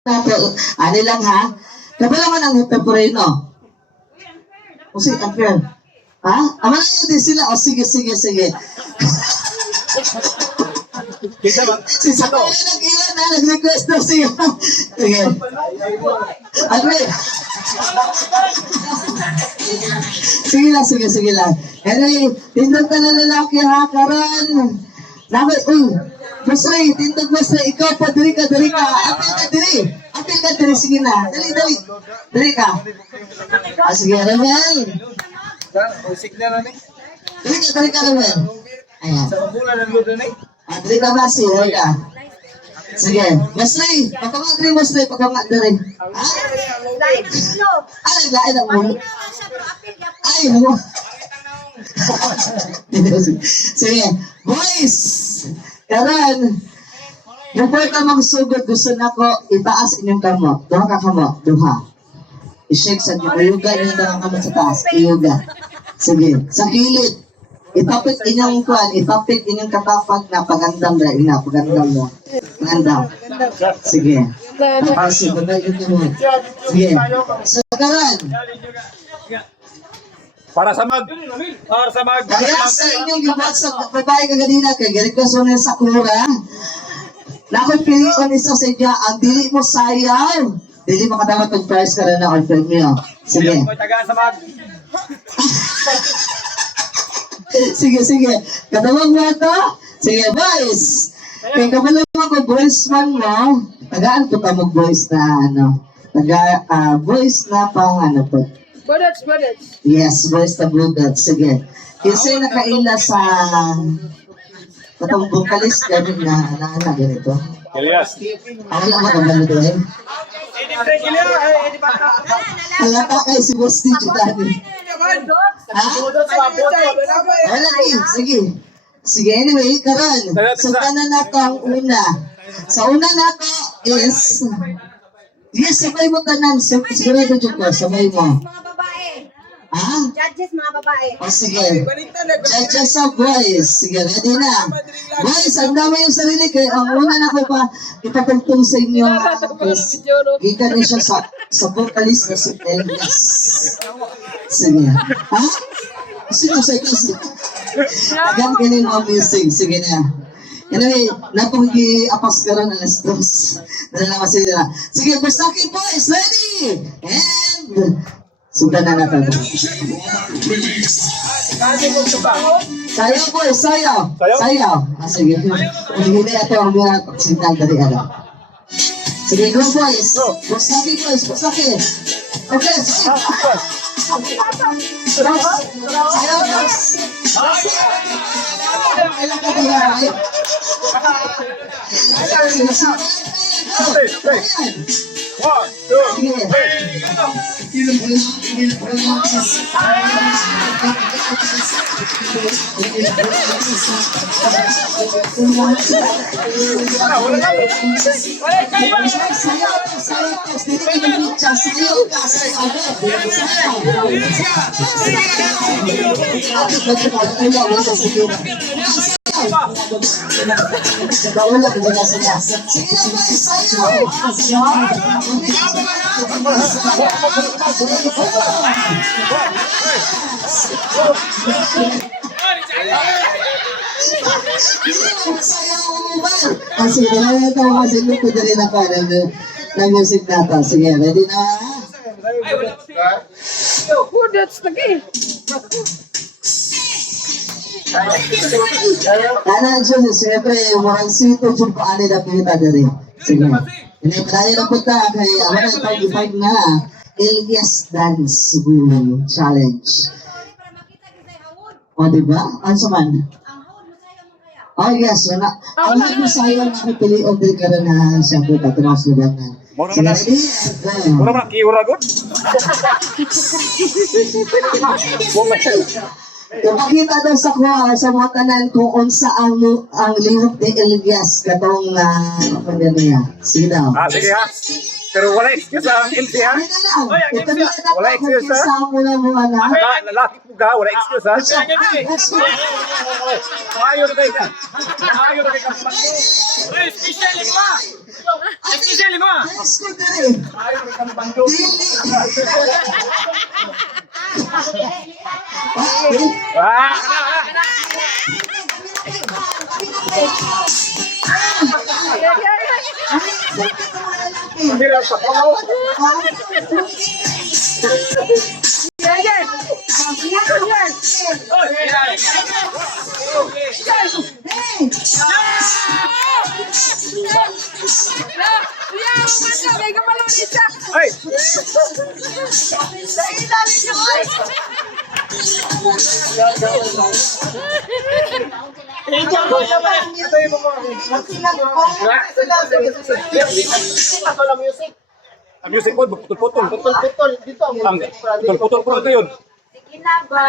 Ano lang ha? Kapala man ang peperino. O sige, unfair. Ha? Ama na yun din sila. O sige. Kita ba? Si Sakaya nag-iwan na, nag-request na siya. Sige. Agree. Sige lang. Anyway, tindog ka na lalaki ha, karon. Nabi, Basray, tindog Basray, ikaw pa, diri ka. Apil ka diri, sige na. Dali ka. Sige, Ramel. Signal na ni. Dali ka, Ramel. Ayan. Sa bulan ng ludo ni. Dali ka, Basi, dali ka. Sige, Basray, pagkangat diri. Ha? Lain ulo. Ay, lain ang ulo. Siya pero apil ya. Ay, mo. Sige, boys! Karon, before ka magsugod, gusto na ko itaas inyong kamot. Duha ka kamot, duha. I-shake sa iyuga inyong dalang kamot sa taas. Iyuga. Sige, sa kilid. Itapik inyong kuan, itapik inyong katapag na pagandam na ina, pagandam mo. Pagandam. Sige. Kasi, pagandam mo. Sige. So, karon, Para sa mag. kaya sa inyong gibuhat sa babae kaganina kay request mo sa Sakura. Nakoy pilion isa sa inyo, ang dili mo sayaw. Dili makadawat og prize ka na or premium. Sige. May tagaan sa mag. Sige. Kadawang mo to. Sige, boys. Kay kabalo mo ko boys man mo. Tagaan ko ka mo boys na boys na pang ano to. Bullets. Yes, boys na blugad. Sige. Kasi nakaila sa katong vokalist ganun na ganito. Elias. Ako lang ako ganito eh. Halata kayo si Boss DJ Dani. Ha? Wala eh. Sige, anyway, karon. Sundan na ang una. Sa una na is yes, sabay mo tanan. Sigurado dyan ko, sabay mo. Mga babae. Ha? Judges mga babae. O sige. Judges of boys. Sige, ready na. Boys, ang dami yung sarili. Kaya ang una na ko pa ipapagtong sa inyo is gikan niya siya sa vocalist na si Elvis. Sige. Ha? Sino sa kasi? Agam kanin mga music. Sige na. Anyway, napag-i-apas ka rin alas dos. Dala naman sila. Sige, Bustaki boys, ready? And sundan na natin. Sayaw boys, sayaw. Sige. Hindi ito ang mga signal dari ano. Sige, go boys. Bustaki boys, Bustaki. Okay, sige. Sayaw boys. Kailan ka kaya, right? One, two, three. Kasi na ito kasi luto din na pa ng music natin. Sige, ready na? That's the game. Tanan siya, siyempre, murang sito dyan pa ani na pinita dali. Sige. Hindi, madali na punta kay ako na ipag-ipag na Elias Dance Challenge. O, diba? Ano sa man? Oh, yes. Ang lahat mo sa'yo ang nakipilion din ka rin na siyempre patunas na bangan. Sige, ready? Muna mo na kiura god. Kapakita daw sa kuha sa mga tanan kung unsa ang lihok ni Elias katong ano niya. Sige daw. Sige ha. Pero wala excuse ang MC ha. Ano na lang? Ito na lang Wala ako excuse, ha? kasama na mo anak. Lalaki po ka, wala excuse ha. Let's go. Ayaw na kayo ka. Ayaw na kayo ka. Special lima! Special lima! Let's go na rin. Ayaw na kayo bando. Ah! Mahirap sa pangaw. Ay! Ang music po, putol-putol. Putol-putol dito. Putol-putol po ito yun. Sige na ba?